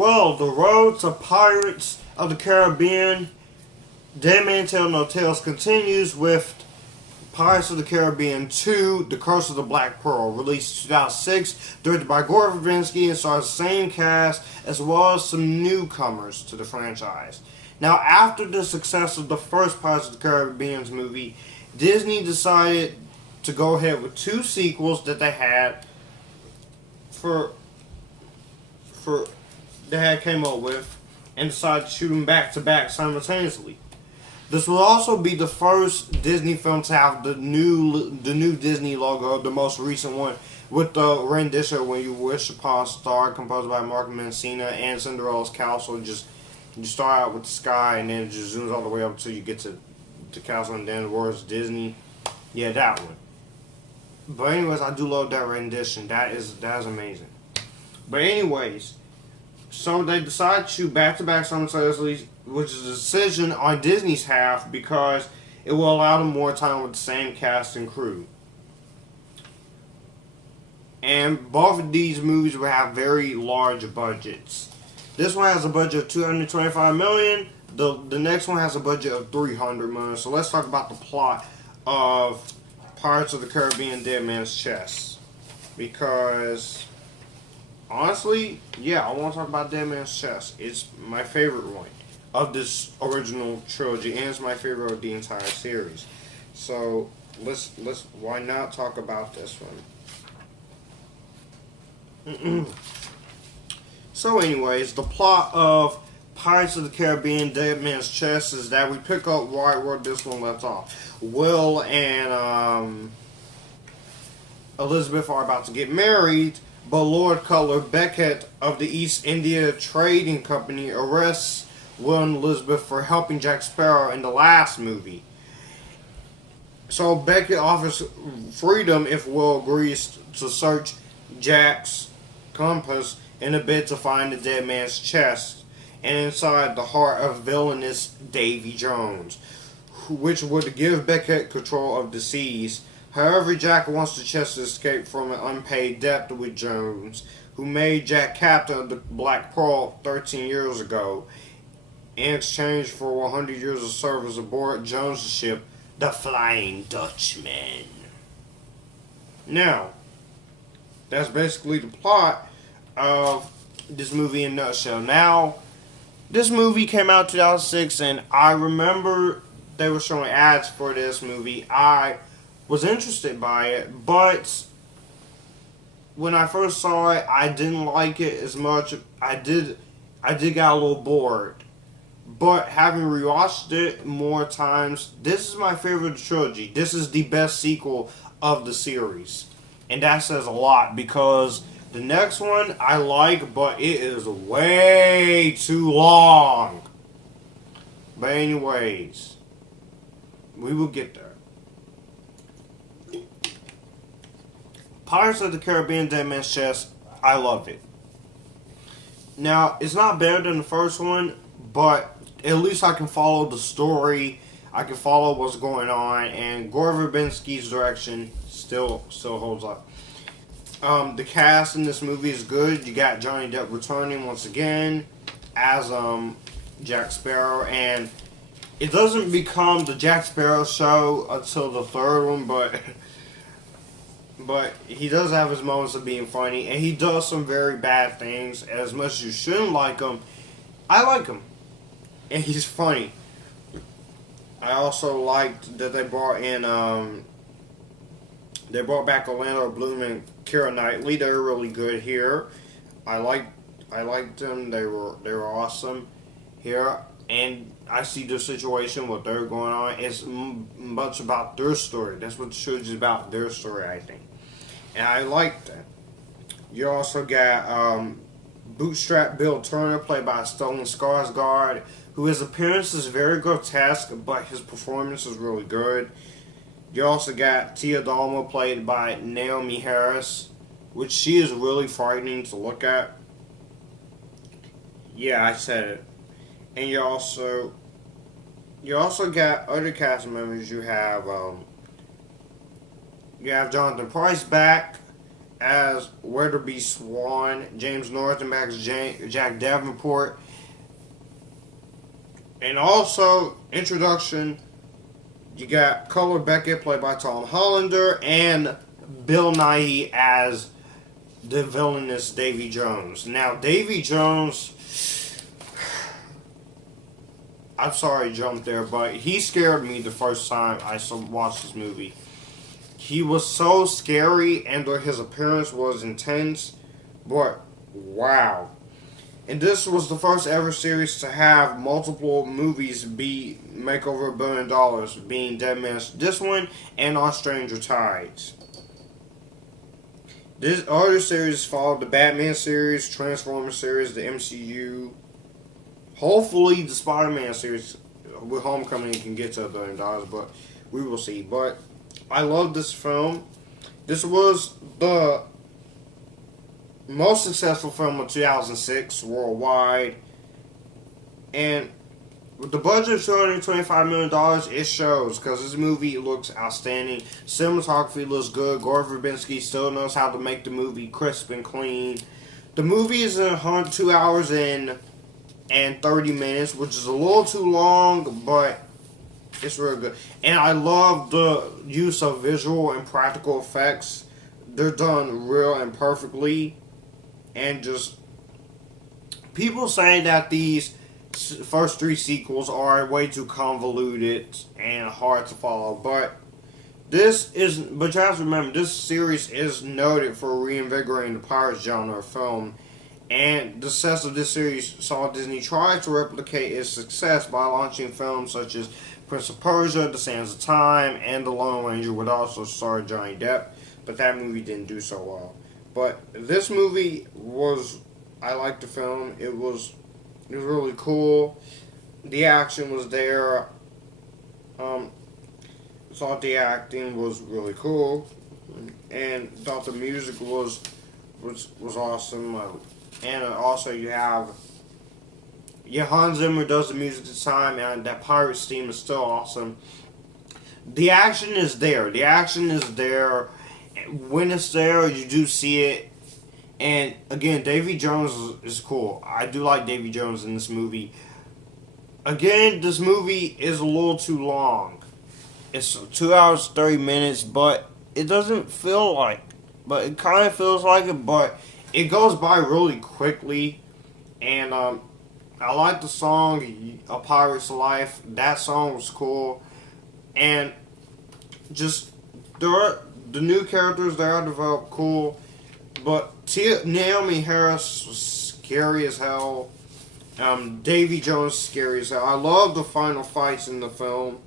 Well, the road to Pirates of the Caribbean, Dead Man Tell No Tales continues with Pirates of the Caribbean 2, The Curse of the Black Pearl, released 2006, directed by Gore Verbinski, and stars the same cast as well as some newcomers to the franchise. Now, after the success of the first Pirates of the Caribbean movie, Disney decided to go ahead with two sequels that they had came up with, and decided to shoot them back to back simultaneously. This will also be the first Disney film to have the new Disney logo, the most recent one, with the rendition "When You Wish Upon a Star," composed by Mark Mancina, and Cinderella's Castle. Just you start out with the sky, and then it just zooms all the way up until you get to the castle, and then the words Disney. Yeah, that one. But anyways, I do love that rendition. That is amazing. But anyways, so they decided to shoot back-to-back simultaneously, which is a decision on Disney's half because it will allow them more time with the same cast and crew. And both of these movies will have very large budgets. This one has a budget of $225 million. The next one has a budget of $300 million. So let's talk about the plot of Pirates of the Caribbean: Dead Man's Chest. Because honestly, yeah, I want to talk about Dead Man's Chest. It's my favorite one of this original trilogy, and it's my favorite of the entire series. So let's why not talk about this one? So anyways, the plot of Pirates of the Caribbean: Dead Man's Chest is that we pick up right where this one left off. Will and Elizabeth are about to get married, but Lord Cutler Beckett of the East India Trading Company arrests Will and Elizabeth for helping Jack Sparrow in the last movie. So Beckett offers freedom if Will agrees to search Jack's compass in a bid to find the dead man's chest, and inside the heart of villainous Davy Jones, which would give Beckett control of the seas. However, Jack wants the chest to escape from an unpaid debt with Jones, who made Jack captain of the Black Pearl 13 years ago, in exchange for 100 years of service aboard Jones' ship, the Flying Dutchman. Now, that's basically the plot of this movie in a nutshell. Now, this movie came out in 2006, and I remember they were showing ads for this movie. I was interested by it, but when I first saw it, I didn't like it as much. I did get a little bored. But having rewatched it more times, this is my favorite trilogy. This is the best sequel of the series. And that says a lot because the next one I like, but it is way too long. But anyways, we will get there. Pirates of the Caribbean: Dead Man's Chest, I love it. Now, it's not better than the first one, but at least I can follow the story. I can follow what's going on, and Gore Verbinski's direction still holds up. The cast in this movie is good. You got Johnny Depp returning once again as Jack Sparrow, and it doesn't become the Jack Sparrow show until the third one, but he does have his moments of being funny, and he does some very bad things. As much as you shouldn't like him, I like him, and he's funny. I also liked that they brought back Orlando Bloom and Keira Knightley. They were really good here. I liked them. They were awesome here, and I see their situation, what they're going on. It's much about their story. That's what the show is about, their story, I think. And I like that. You also got Bootstrap Bill Turner, played by Stellan Skarsgård, who his appearance is very grotesque, but his performance is really good. You also got Tia Dalma, played by Naomi Harris, which she is really frightening to look at. Yeah, I said it. And you also got other cast members. You have Jonathan Pryce back as Weatherby Swan, James Norton as Jack Davenport, and also introduction. You got Color Beckett played by Tom Hollander and Bill Nighy as the villainous Davy Jones. Now Davy Jones, I'm sorry I jumped there, but he scared me the first time I watched this movie. He was so scary and his appearance was intense, but wow. And this was the first ever series to have multiple movies make over $1 billion, being Dead Man's this one and On Stranger Tides. This other series followed the Batman series, Transformers series, the MCU. Hopefully the Spider-Man series with Homecoming can get to $1 billion, but we will see. But I love this film. This was the most successful film of 2006 worldwide, and with the budget of $225 million, it shows, because this movie looks outstanding. Cinematography looks good. Gore Verbinski still knows how to make the movie crisp and clean. The movie is in 2 hours and 30 minutes, which is a little too long, but it's real good. And I love the use of visual and practical effects. They're done real and perfectly. And just, people say that these first 3 sequels are way too convoluted and hard to follow, but you have to remember, this series is noted for reinvigorating the pirate genre of film, and the success of this series saw Disney try to replicate its success by launching films such as Prince of Persia, The Sands of Time, and The Lone Ranger, would also star Johnny Depp, but that movie didn't do so well. But this movie I liked the film. It was really cool. The action was there. Thought the acting was really cool, and thought the music was awesome. And also you have Hans Zimmer does the music this time, and that Pirates theme is still awesome. The action is there. When it's there, you do see it. And again, Davy Jones is cool. I do like Davy Jones in this movie. Again, this movie is a little too long. It's 2 hours 30 minutes, but it doesn't feel like. But it kind of feels like it, but it goes by really quickly. And I like the song "A Pirate's Life." That song was cool. And just the new characters that are developed cool, but Naomi Harris was scary as hell. Davy Jones scary as hell. I love the final fights in the film,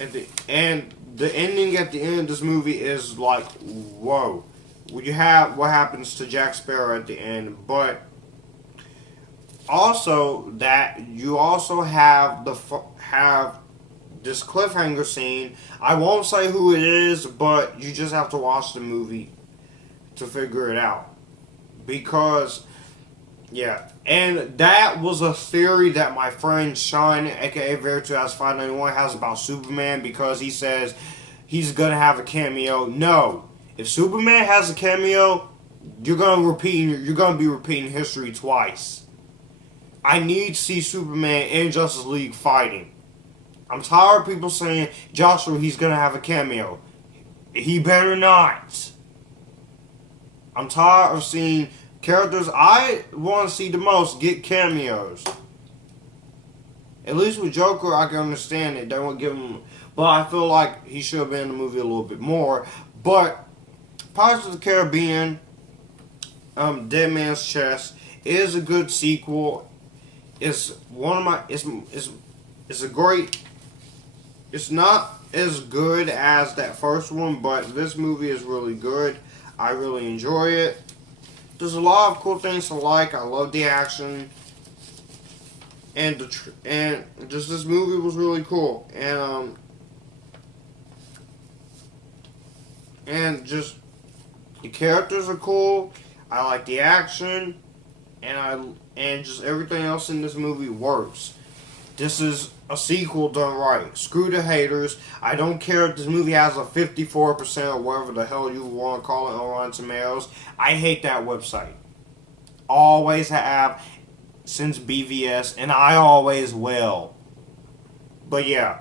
and the ending at the end of this movie is like, whoa. You have what happens to Jack Sparrow at the end, but also that you also have this cliffhanger scene. I won't say who it is, but you just have to watch the movie to figure it out. Because, yeah. And that was a theory that my friend Sean, aka Veritas591, has about Superman, because he says he's going to have a cameo. No. If Superman has a cameo, you're going to be repeating history twice. I need to see Superman and Justice League fighting. I'm tired of people saying, Joshua, he's going to have a cameo. He better not. I'm tired of seeing characters I want to see the most get cameos. At least with Joker, I can understand it. They won't give him... But I feel like he should have been in the movie a little bit more. But Pirates of the Caribbean, Dead Man's Chest, is a good sequel. It's one of my... It's a great... It's not as good as that first one, but this movie is really good. I really enjoy it. There's a lot of cool things to like. I love the action, and just this movie was really cool. And just the characters are cool. I like the action, and just everything else in this movie works. This is a sequel done right. Screw the haters. I don't care if this movie has a 54% or whatever the hell you want to call it on Rotten Tomatoes. I hate that website. Always have since BVS, and I always will. But yeah,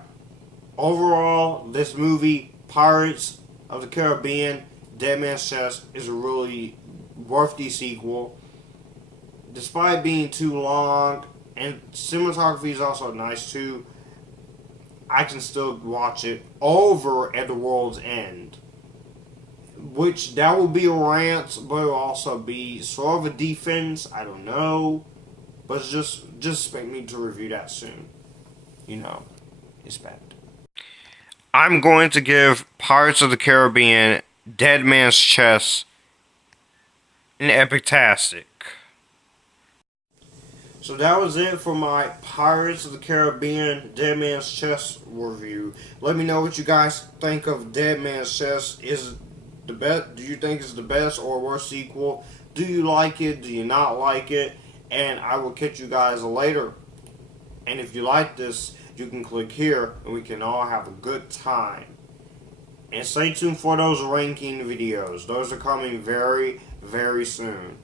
overall, this movie, Pirates of the Caribbean, Dead Man's Chest, is a really worthy sequel. Despite being too long, and cinematography is also nice too, I can still watch it over at the world's end. Which, that will be a rant, but it will also be sort of a defense, I don't know. But just expect me to review that soon. You know, expect. I'm going to give Pirates of the Caribbean, Dead Man's Chest, an epic-tastic. So that was it for my Pirates of the Caribbean Dead Man's Chest review. Let me know what you guys think of Dead Man's Chest. Is the best? Do you think it's the best or worst sequel? Do you like it? Do you not like it? And I will catch you guys later. And if you like this, you can click here and we can all have a good time. And stay tuned for those ranking videos. Those are coming very, very soon.